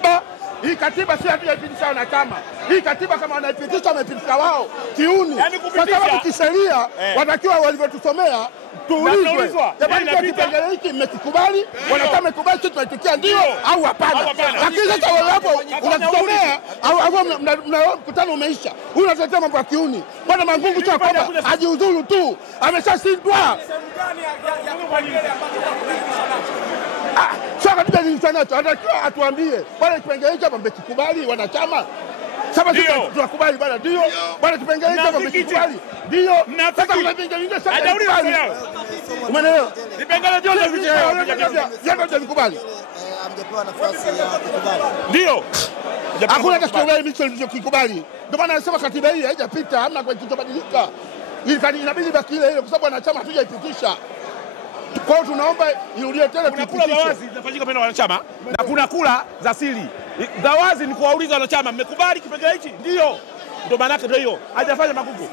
katiba. Hii katiba si hatujapitisha na chama. Hii katiba kama wanaipitisha wamepitisha wao kiuni. Kwa sababu kisheria watakiwa walivyotusomea tuulizwe. Jamani kipengele hiki mmekikubali? Wanataka mkubali sisi tunaitikia ndio au hapana. Lakini sasa wewe hapo unatusomea au mkutano umeisha. Unatetea mambo ya kiuni. Bwana Mangungu cha kwamba ajiuzuru tu. Ameshashindwa. Sasa katika nilitanacho anatakiwa atuambie bwana kipengele hiki hapa mmekikubali wanachama? Sasa tunakubali bwana ndio. Bwana kipengele hiki hapa mmekikubali? Ndio. Sasa kuna vipengele vingine sasa tunakubali. Umeelewa? Vipengele vyote vyote vikubali. Hamjapewa nafasi ya kukubali. Ndio. Hakuna kipengele mlichokikubali. Ndio maana nasema katiba hii haijapita, hamna kwa kilichobadilika. Inabidi baki ile kwa sababu wanachama hatujaipitisha. Kwa hiyo tunaomba irudie tena. Kuna kula za wazi zinafanyika baina ya wanachama na kuna kula za siri. Za wazi ni kuwauliza wanachama mmekubali kipengele hichi? Ndio. Ndio maana yake ndio hiyo. Hajafanya Mangungu.